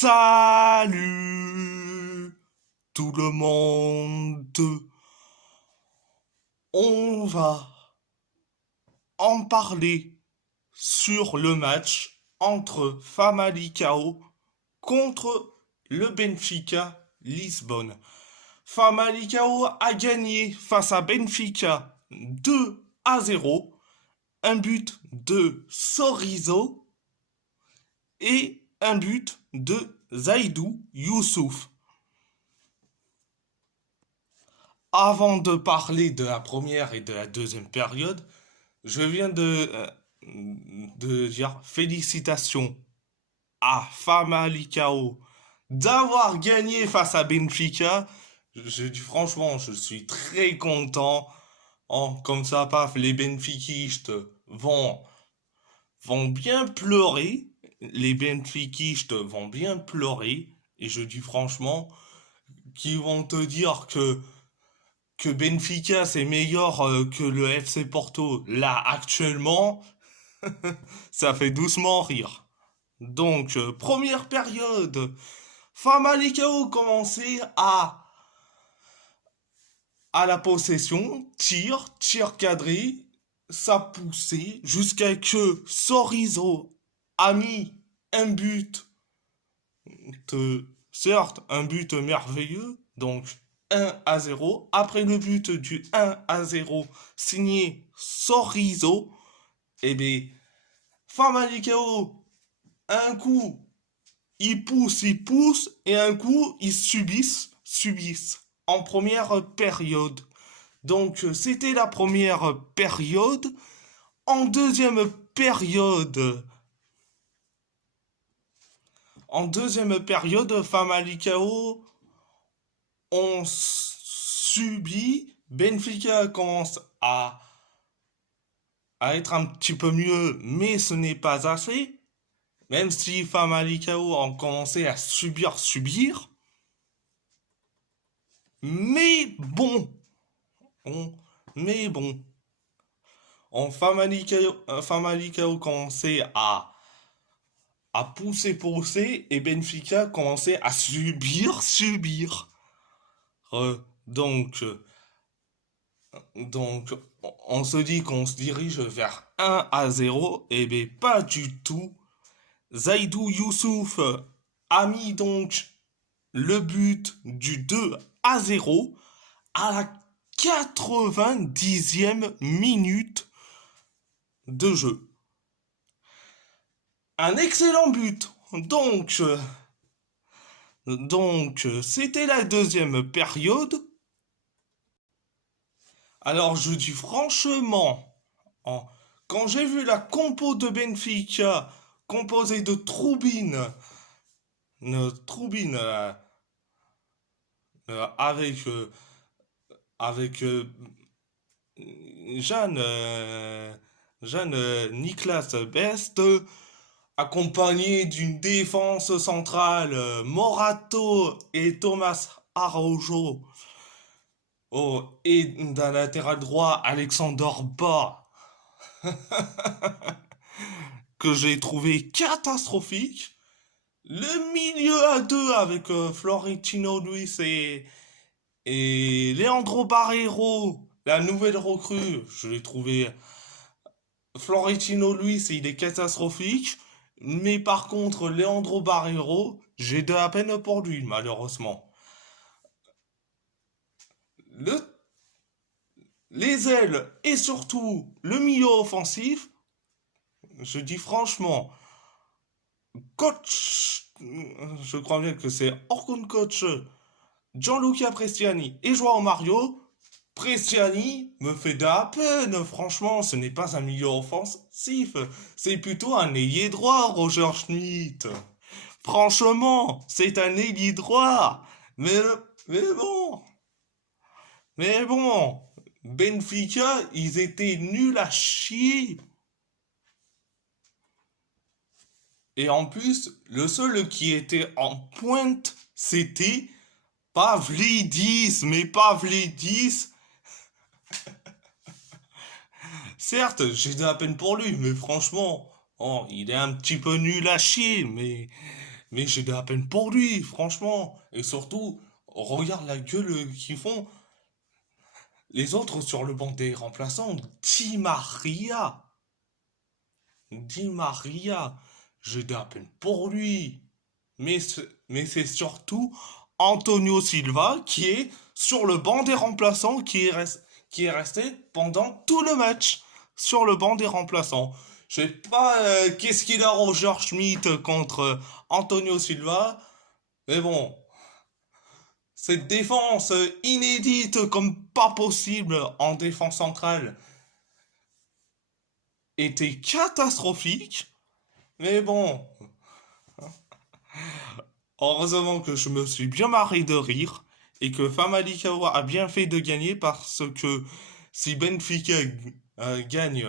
Salut tout le monde. On va en parler sur le match entre Famalicão contre le Benfica Lisbonne. Famalicão a gagné face à Benfica 2-0, un but de Sorriso et un but de Zaidou Youssouf. Avant de parler de la première et de la deuxième période, je viens de dire félicitations à Famalicão d'avoir gagné face à Benfica. Je dis franchement, je suis très content. Comme ça, paf, les benfiquistes vont bien pleurer. Les benfiquistes vont bien pleurer. Et je dis franchement, qu'ils vont te dire que Benfica c'est meilleur que le FC Porto là actuellement, ça fait doucement rire. Donc, première période, Famalicão commençait à la possession, tir cadré, ça poussait jusqu'à que Sorriso a mis un but, certes un but merveilleux, donc 1-0. Après le but du 1-0 signé Sorriso, eh bien, Famalicão, un coup, ils poussent, et un coup, ils subissent, en première période. Donc, c'était la première période. En deuxième période, Famalicão, on subit. Benfica commence à être un petit peu mieux, mais ce n'est pas assez. Même si Famalicão a commencé à subir. Mais bon, mais bon, Famalicão commençait à pousser, et Benfica commençait à subir. Donc, donc, on se dit qu'on se dirige vers 1-0, et bien pas du tout. Zaidou Youssouf a mis donc le but du 2-0 à la 90e minute de jeu. Un excellent but. Donc, c'était la deuxième période. Alors, je dis franchement, quand j'ai vu la compo de Benfica composée de Troubine, avec Jeanne, Niklas Best, accompagné d'une défense centrale, Morato et Thomas Araujo. Oh, et d'un latéral droit, Alexander Ba, que j'ai trouvé catastrophique. Le milieu à deux avec Florentino Luis et Leandro Barreiro, la nouvelle recrue, je l'ai trouvé. Florentino Luis, il est catastrophique. Mais par contre, Leandro Barreiro, j'ai de la peine pour lui, malheureusement. Les ailes et surtout le milieu offensif, je dis franchement, coach, je crois bien que c'est Orkun coach Gianluca Prestiani et Joao Mario. Prestiani me fait de la peine, franchement, ce n'est pas un milieu offensif, c'est plutôt un ailier droit, Roger Schmidt. Franchement, c'est un ailier droit. Mais, mais bon, mais bon, Benfica, ils étaient nuls à chier. Et en plus, le seul qui était en pointe, c'était Pavlidis. Mais Pavlidis, certes, j'ai de la peine pour lui, mais franchement, il est un petit peu nul à chier. Mais j'ai de la peine pour lui, franchement. Et surtout, regarde la gueule qu'ils font les autres sur le banc des remplaçants. Di Maria. Di Maria. J'ai de la peine pour lui. Mais c'est surtout Antonio Silva qui est sur le banc des remplaçants, qui est resté pendant tout le match sur le banc des remplaçants. Je sais pas qu'est-ce qu'il a Roger Schmidt contre Antonio Silva, mais bon, cette défense inédite comme pas possible en défense centrale était catastrophique. Mais bon, heureusement que je me suis bien marré de rire et que Famalicão a bien fait de gagner parce que si Benfica gagne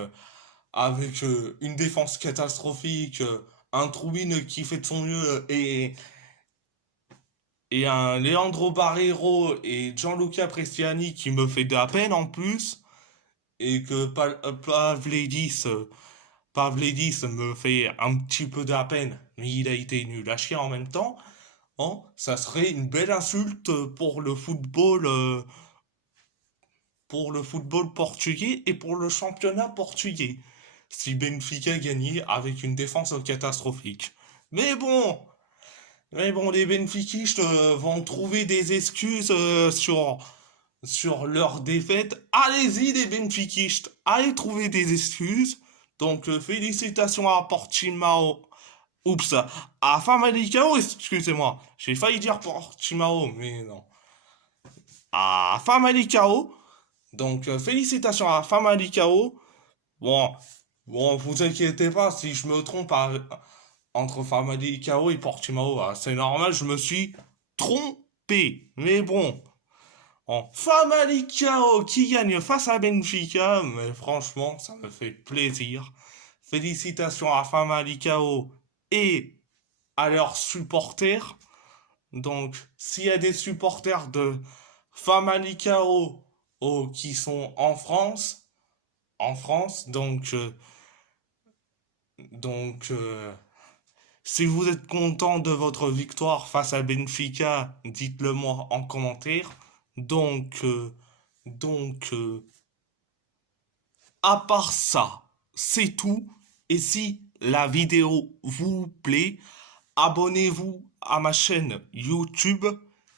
avec une défense catastrophique, un Trubin qui fait de son mieux et un Leandro Barreiro et Gianluca Prestiani qui me fait de la peine en plus et que Pavlidis me fait un petit peu de la peine, mais il a été nul à chier en même temps. Hein, ça serait une belle insulte pour le football portugais et pour le championnat portugais. Si Benfica gagnait avec une défense catastrophique. Mais bon, mais bon, les Benfiquistes vont trouver des excuses sur leur défaite. Allez-y, les Benfiquistes, allez trouver des excuses. Donc, félicitations à Portimao. Oups, à Famalicão, excusez-moi. J'ai failli dire Portimao, mais non. À Famalicão. Donc, félicitations à Famalicão. Bon, bon, vous inquiétez pas si je me trompe entre Famalicão et Portimao. Ah, c'est normal, je me suis trompé. Mais bon, Famalicão qui gagne face à Benfica, mais franchement, ça me fait plaisir. Félicitations à Famalicão et à leurs supporters. Donc, s'il y a des supporters de Famalicão qui sont en France, donc si vous êtes content de votre victoire face à Benfica, dites-le moi en commentaire. Donc, euh, donc, à part ça, c'est tout. Et si la vidéo vous plaît, abonnez-vous à ma chaîne YouTube,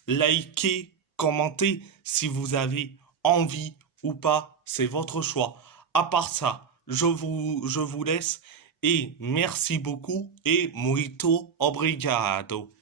likez, commentez si vous avez envie ou pas, c'est votre choix. À part ça, je vous laisse et merci beaucoup et muito obrigado.